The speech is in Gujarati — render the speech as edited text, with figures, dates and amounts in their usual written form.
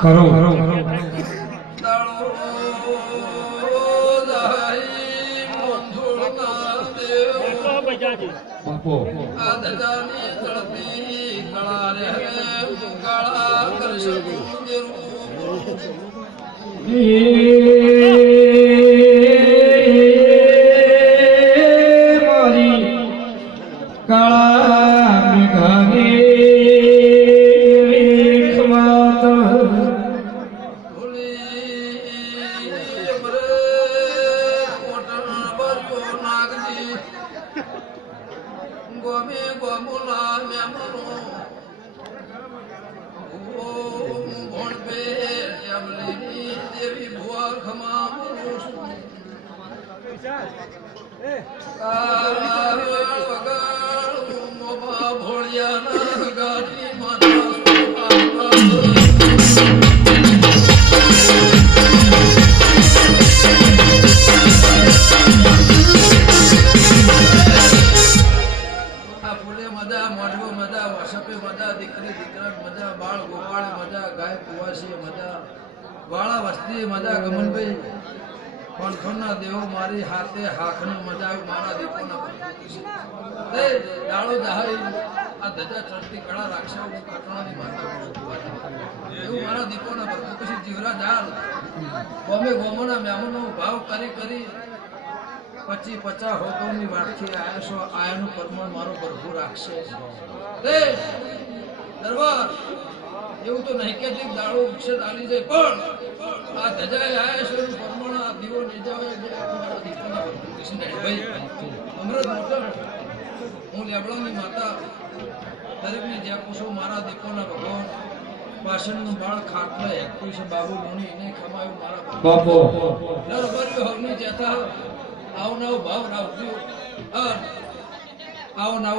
ખરો બાપો વાળા વસ્તી મજા ગમનભાઈ કોણખોના દેવો મારી હાથે હાખને મજા આવી મારા દીપોના એ ડાળો જહાઈ આ ધજા ચડતી કળા રાખશો હું કટણાની માતા એવું મારા દીપોના ભરપૂર પછી જીવરા જાલ ગોમે ગોમોના મહેમાનો ભાવ કરી 25-50 હોકોની વાટથી આયા છો આયાનું પરમાણ મારો ભરપૂર રાખશે એ દરબાર એવું તો નહીં કે દાડો વિકસિત આલી જાય પણ આ ધજાએ આયા છે પરમાણ આ દીવો લઈ જાવ મારા દીપોના ભરપૂર કૃષ્ણ ભાઈ અમૃત મોટા હું લેબડાની માતા દરેકને જ્યાં પૂછો મારા દીપોના ભગવાન પાછળનું બાળ ખાટલા હેકતું છે બાબુ લોણી એને ખમાયું મારા બાપો દરબારીઓ હવની જતા આવ નાવ ભાવ રાખજો આવ નાવ